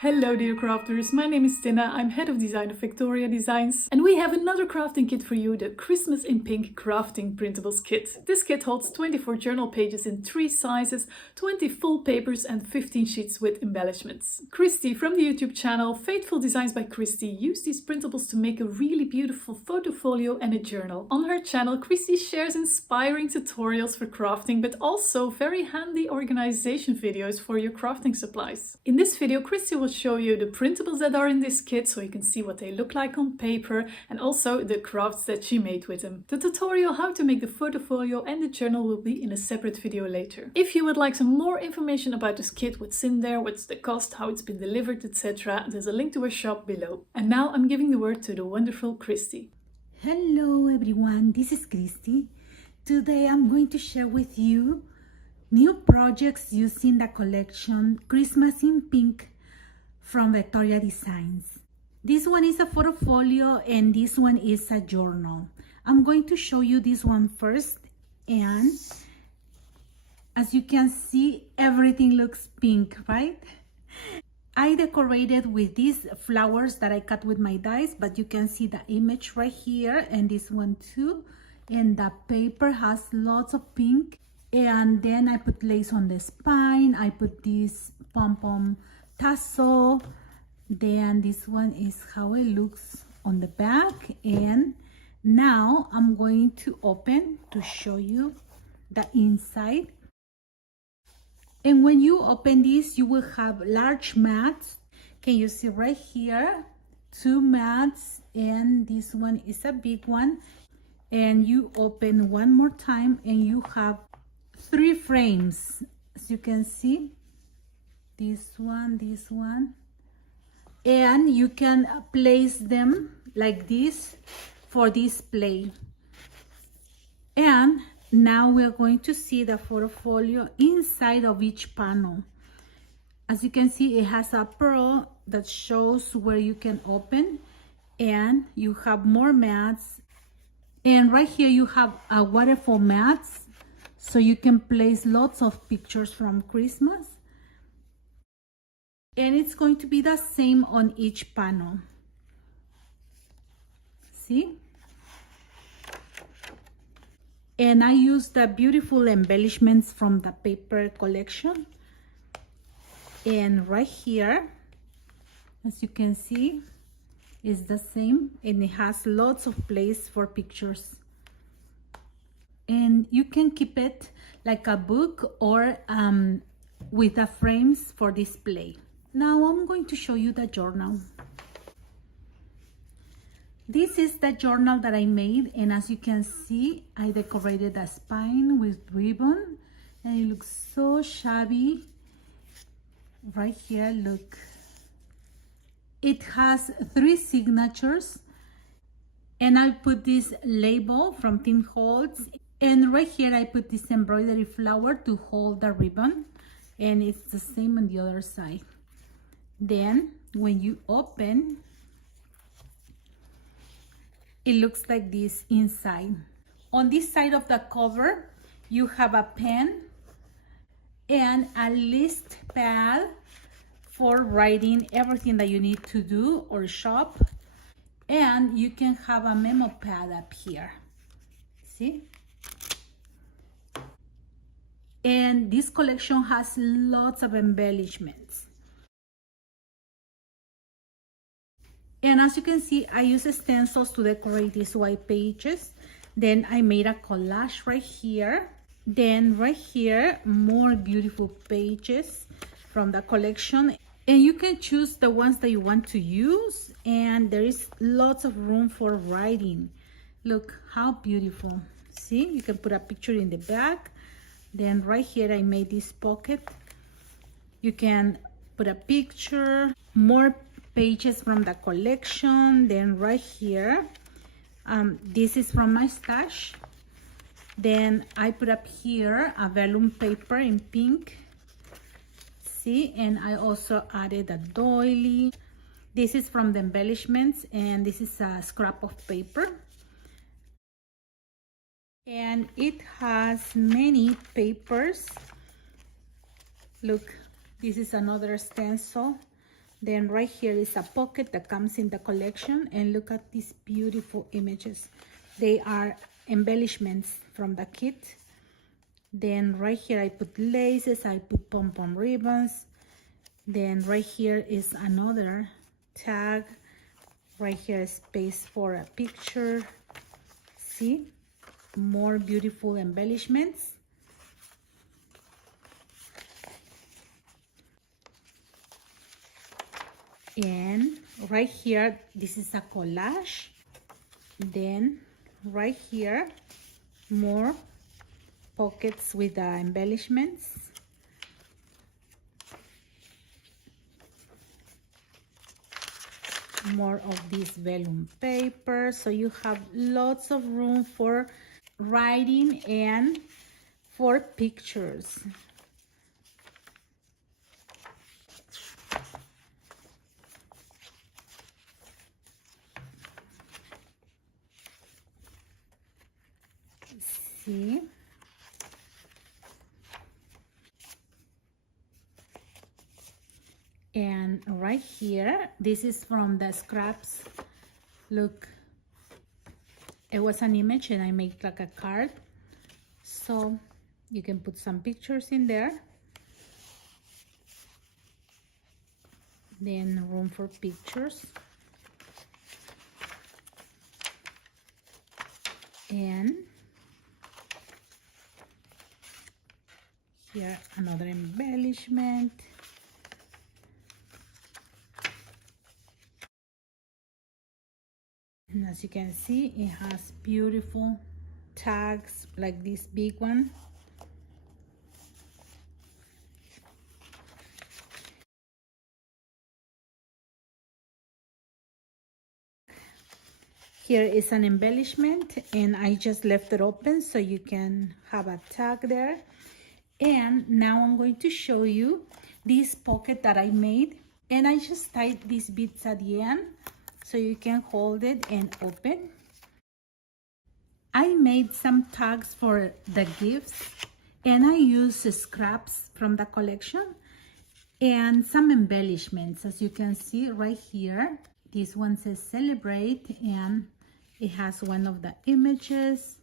Hello dear crafters, my name is Tina, I'm head of design of VectoriaDesigns, and we have another crafting kit for you, the Christmas in Pink Crafting Printables Kit. This kit holds 24 journal pages in 3 sizes, 20 full papers and 15 sheets with embellishments. Christy from the YouTube channel Fateful Designs by Christy used these printables to make a really beautiful photo folio and a journal. On her channel, Christy shares inspiring tutorials for crafting, but also very handy organization videos for your crafting supplies. In this video, Christy will show you the printables that are in this kit so you can see what they look like on paper and also the crafts that she made with them. The tutorial how to make the photo folio and the journal will be in a separate video later. If you would like some more information about this kit, what's in there, what's the cost, how it's been delivered, etc., there's a link to her shop below. And now I'm giving the word to the wonderful Christy. Hello everyone, this is Christy. Today I'm going to share with you new projects using the collection Christmas in Pink from VectoriaDesigns. This one is a photo folio and this one is a journal. I'm going to show you this one first, and as you can see, everything looks pink, right? I decorated with these flowers that I cut with my dies, but you can see the image right here and this one too. And the paper has lots of pink. And then I put lace on the spine. I put this pom-pom tassel. Then this one is how it looks on the back. And now I'm going to open to show you the inside. And when you open this, you will have large mats. Can you see right here? 2 mats, and this one is a big one. And you open one more time and you have 3 frames. As you can see, this one. And you can place them like this for display. And now we're going to see the photo folio inside of each panel. As you can see, it has a pearl that shows where you can open, and you have more mats. And right here you have a waterfall mats, so you can place lots of pictures from Christmas. And it's going to be the same on each panel. See? And I used the beautiful embellishments from the paper collection. And right here, as you can see, is the same, and it has lots of place for pictures. And you can keep it like a book or with the frames for display. Now I'm going to show you the journal. This is the journal that I made, and as you can see, I decorated the spine with ribbon, and it looks so shabby. Right here, look. It has 3 signatures, and I put this label from Tim Holtz, and right here I put this embroidery flower to hold the ribbon, and it's the same on the other side. Then when you open, it looks like this inside. On this side of the cover, you have a pen and a list pad for writing everything that you need to do or shop. And you can have a memo pad up here. See? And this collection has lots of embellishments. And as you can see, I use stencils to decorate these white pages. Then I made a collage right here. Then right here, more beautiful pages from the collection. And you can choose the ones that you want to use. And there is lots of room for writing. Look how beautiful. See, you can put a picture in the back. Then right here, I made this pocket. You can put a picture, more pages from the collection. Then right here, this is from my stash. Then I put up here a vellum paper in pink. See, and I also added a doily. This is from the embellishments, and this is a scrap of paper. And it has many papers. Look, this is another stencil Then right here is a pocket that comes in the collection, and look at these beautiful images. They are embellishments from the kit. Then right here I put laces, I put pom-pom ribbons. Then right here is another tag. Right here is space for a picture. See, more beautiful embellishments. And right here, this is a collage. Then right here, more pockets with the embellishments. More of this vellum paper, so you have lots of room for writing and for pictures. See? And right here, this is from the scraps. Look, it was an image and I made like a card, so you can put some pictures in there. Then room for pictures. And here another embellishment. And as you can see, it has beautiful tags like this big one. Here is an embellishment, and I just left it open so you can have a tag there. And now I'm going to show you this pocket that I made, and I just tied these beads at the end so you can hold it and open. I made some tags for the gifts, and I used scraps from the collection and some embellishments. As you can see right here, this one says celebrate, and it has one of the images.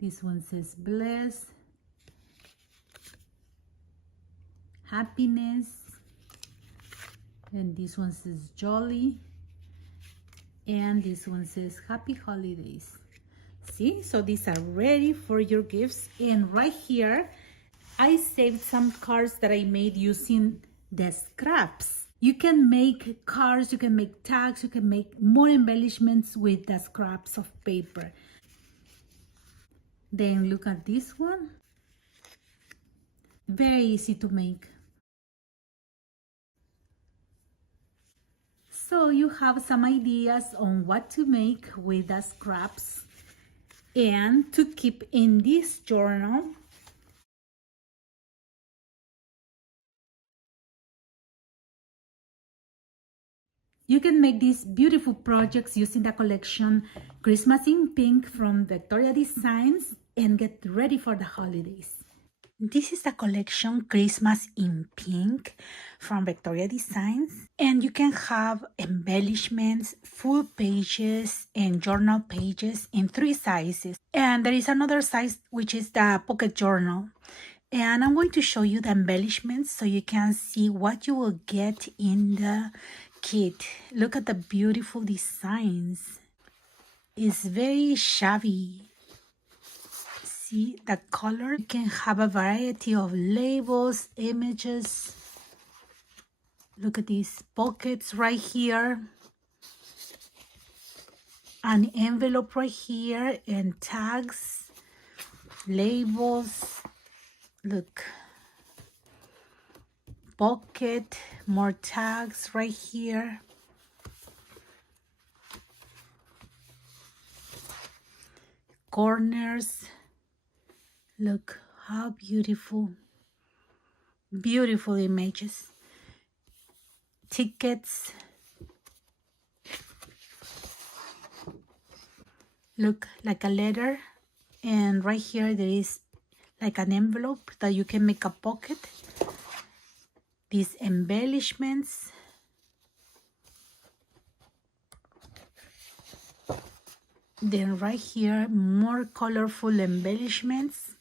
This one says bless, happiness, and this one says jolly, and this one says happy holidays. See, so these are ready for your gifts. And right here I saved some cards that I made using the scraps. You can make cards, you can make tags, you can make more embellishments with the scraps of paper. Then look at this one. Very easy to make. So you have some ideas on what to make with the scraps and to keep in this journal. You can make these beautiful projects using the collection Christmas in Pink from VectoriaDesigns and get ready for the holidays. This is the collection Christmas in Pink from VectoriaDesigns, and you can have embellishments, full pages, and journal pages in 3 sizes. And there is another size which is the pocket journal. And I'm going to show you the embellishments so you can see what you will get in the kit. Look at the beautiful designs. It's very shabby. See the color? You can have a variety of labels, images. Look at these pockets right here. An envelope right here, and tags, labels. Look. Pocket, more tags right here. Corners. Look how beautiful. Beautiful images. Tickets. Look like a letter. And right here there is like an envelope that you can make a pocket. These embellishments. Then right here, more colorful embellishments.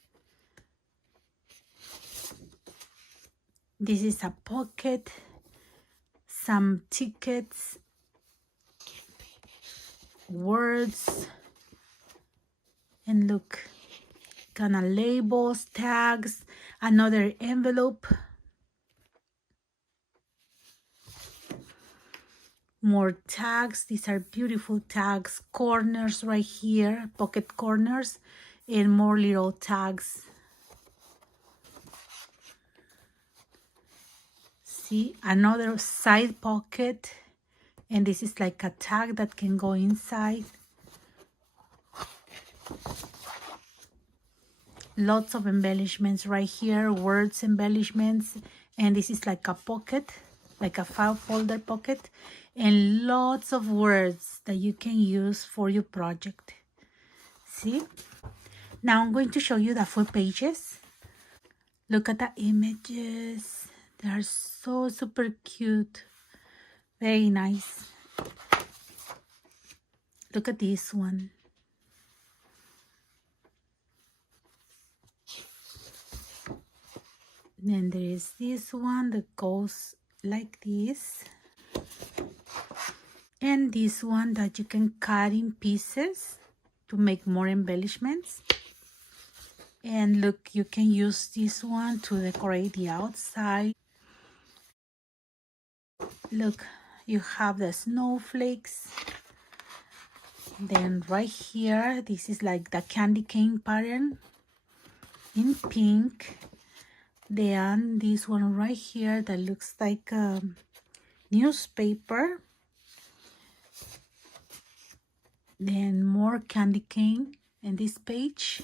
This is a pocket, some tickets, words, and look, kind of labels, tags, another envelope, more tags. These are beautiful tags, corners right here, pocket corners, and more little tags. See, another side pocket, and this is like a tag that can go inside. Lots of embellishments right here, words embellishments, and this is like a pocket, like a file folder pocket, and lots of words that you can use for your project. See? Now I'm going to show you the full pages. Look at the images. They are so super cute. Very nice. Look at this one. Then there is this one that goes like this. And this one that you can cut in pieces to make more embellishments. And look, you can use this one to decorate the outside. Look, you have the snowflakes. Then right here, this is like the candy cane pattern in pink. Then this one right here that looks like a newspaper. Then more candy cane in this page.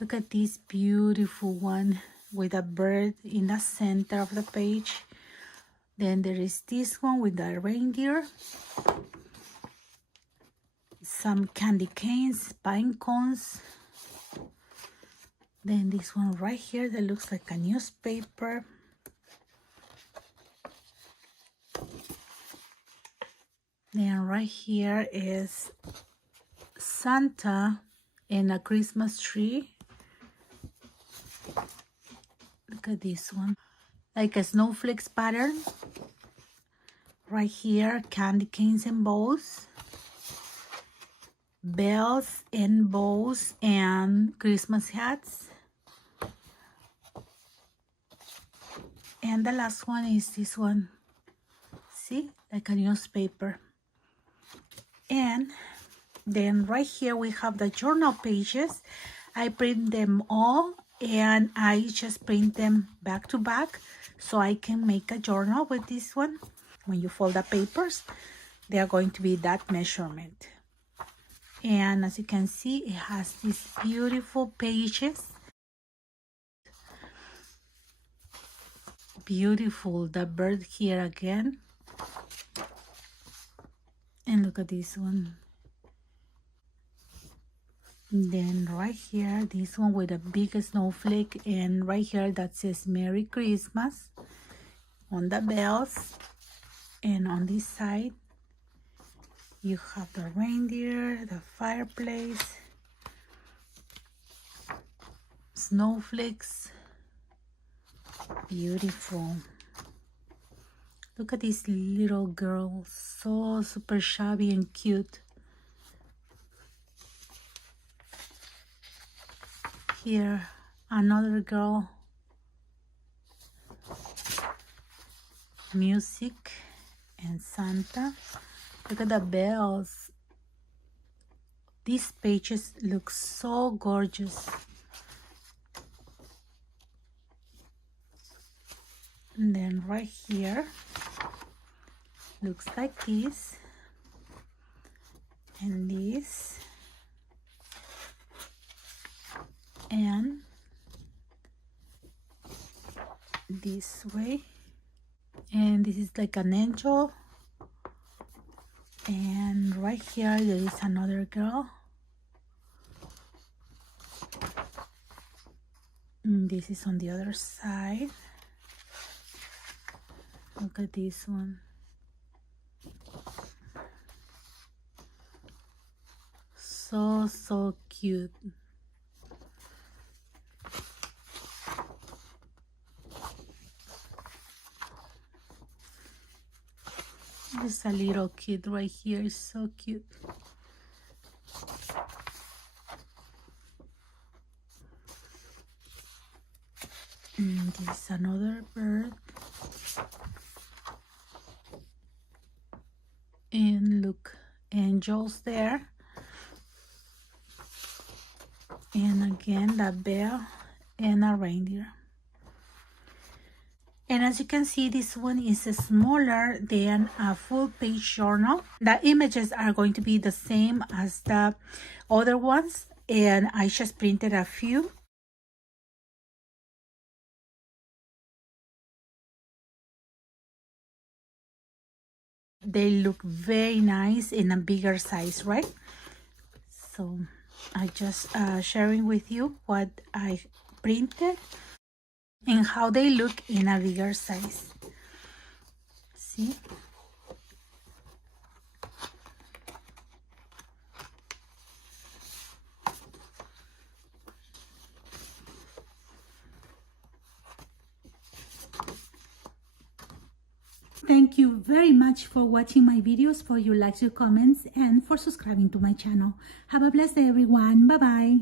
Look at this beautiful one with a bird in the center of the page. Then there is this one with the reindeer. Some candy canes, pine cones. Then this one right here that looks like a newspaper. Then right here is Santa and a Christmas tree. Look at this one. Like a snowflakes pattern. Right here, candy canes and bows. Bells and bows and Christmas hats. And the last one is this one. See, like a newspaper. And then right here we have the journal pages. I print them all and I just print them back to back so I can make a journal with this one. When you fold the papers, they are going to be that measurement. And as you can see, it has these beautiful pages. Beautiful, the bird here again. And look at this one. And then right here, this one with a big snowflake, and right here that says Merry Christmas on the bells. And on this side, you have the reindeer, the fireplace, snowflakes. Beautiful. Look at this little girl, so super shabby and cute. Here, another girl. Music and Santa. Look at the bells. These pages look so gorgeous. And then right here looks like this, and this, and this way, and this is like an angel. And right here there is another girl. And this is on the other side. Look at this one. so cute. There's a little kid right here. It's so cute. And this is another bird. And look, angels there. And again, that bell and a reindeer. And as you can see, this one is smaller than a full page journal. The images are going to be the same as the other ones, and I just printed a few. They look very nice in a bigger size, right? So I just sharing with you what I printed and how they look in a bigger size. See? Thank you very much for watching my videos, for your likes, your comments, and for subscribing to my channel. Have a blessed day, everyone. Bye-bye.